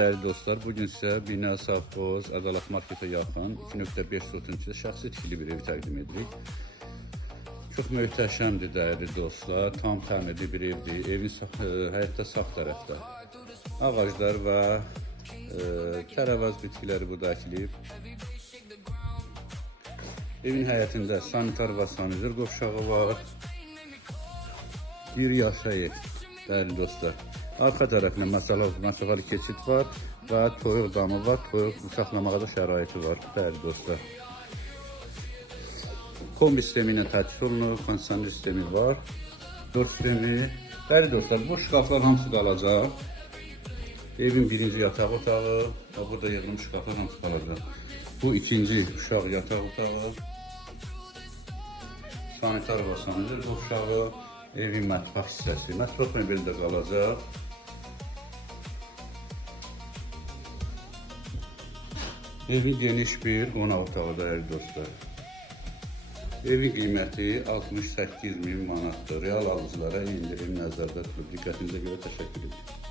Değerli dostlar, bugün sizə Bina Savxoz Ədalət Marketə yaxın 2.5 şəxsi tikili bir ev təqdim edirik. Çox möhtəşəmdir dəyərli dostlar, tam təmirli bir evdir. Evin həyətdə sağ tərəfdə ağaclar və tərəvəz bitkiləri burada əkilib. Evin həyətində sanitar və sanitär qovşağı var. Bir yaşa ev dəyərli dostlar. Arxa tərəfində məsafəli keçid var və toyuq damı var. Toyuq bıçaqlamağa da şəraiti var dəyərli dostlar. Kombi sistemi ilə təchiz olunur, kondisioner sistemi var. Dörd sistemi. Dəyərli dostlar, bu şkaflar hamısı qalacaq. Evin birinci yataq otağı və burada yığılmış şkaflar hamısı qalacaq. Bu ikinci uşaq yataq otağı. Sanitar və sanitär qovşağı. Evin mətbəx hissəsi. Mətbəx mebeli də qalacaq. Evin geniş bir qonaq otağı dəyərli dostlar. Evin qiyməti 68.000 manatdır. Real alıcılara indirim nəzərdə tutulub. Diqqətinizə görə təşəkkür edirəm.